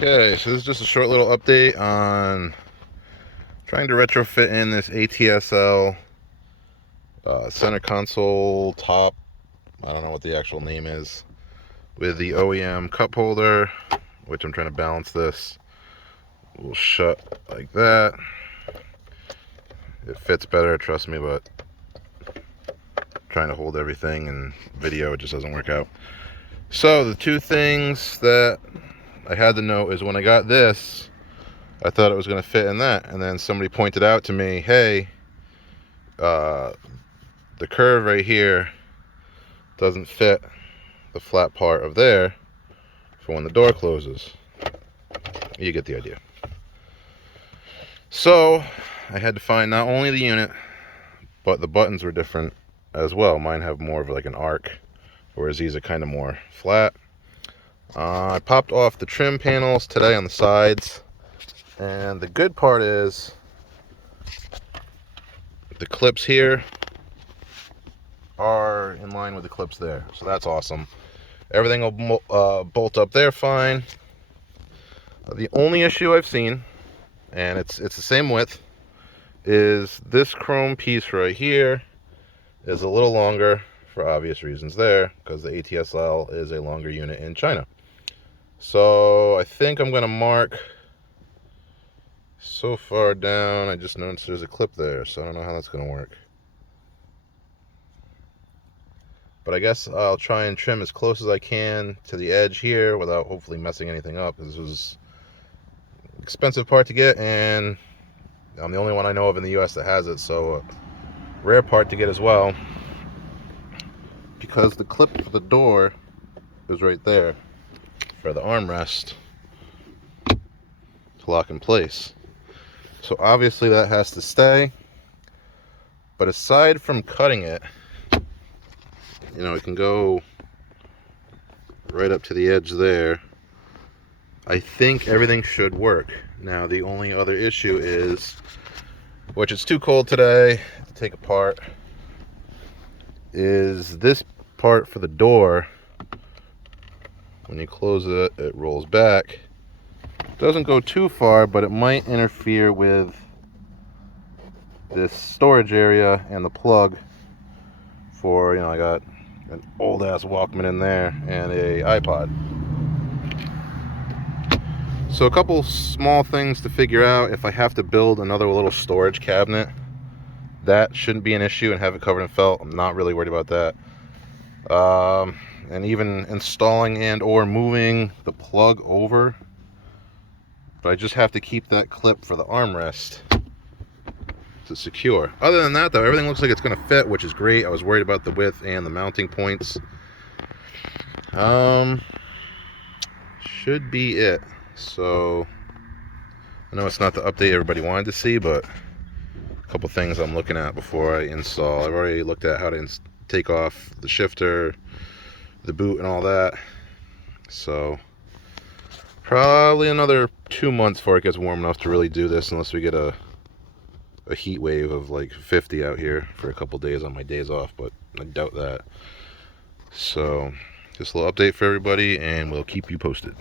Okay, so this is just a short little update on trying to retrofit in this ATSL center console top, I don't know what the actual name is, with the OEM cup holder, which I'm trying to balance this. Will shut like that. It fits better, trust me, but trying to hold everything in video, it just doesn't work out. So the two things that I had to note is when I got this, I thought it was going to fit in that, and then somebody pointed out to me, hey, the curve right here doesn't fit the flat part of there for when the door closes. You get the idea. So I had to find not only the unit, but the buttons were different as well. Mine have more of like an arc, whereas these are kind of more flat. I popped off the trim panels today on the sides, and the good part is the clips here are in line with the clips there, so that's awesome. Everything will bolt up there fine. The only issue I've seen, and it's the same width, is this chrome piece right here is a little longer for obvious reasons there, because the ATSL is a longer unit in China. So I think I'm going to mark so far down. I just noticed there's a clip there, so I don't know how that's going to work. But I guess I'll try and trim as close as I can to the edge here without hopefully messing anything up. This was an expensive part to get, and I'm the only one I know of in the US that has it, so a rare part to get as well, because the clip for the door is right there for the armrest to lock in place. So obviously that has to stay, but aside from cutting it, you know, it can go right up to the edge there. I think everything should work. Now the only other issue is, which it's too cold today to take apart, is this part for the door. When you close it, it rolls back. Doesn't go too far, but it might interfere with this storage area and the plug for, you know, I got an old ass Walkman in there and a iPod. So a couple small things to figure out. If I have to build another little storage cabinet, that shouldn't be an issue, and have it covered in felt. I'm not really worried about that. And even installing and or moving the plug over, but I just have to keep that clip for the armrest to secure. Other than that though, everything looks like it's going to fit, which is great. I was worried about the width and the mounting points. Should be it. So I know it's not the update everybody wanted to see, but a couple things I'm looking at before I install. I've already looked at how to take off the shifter, the boot, and all that. So probably another 2 months before it gets warm enough to really do this, unless we get a heat wave of like 50 out here for a couple days on my days off, but I doubt that. So just a little update for everybody, and we'll keep you posted.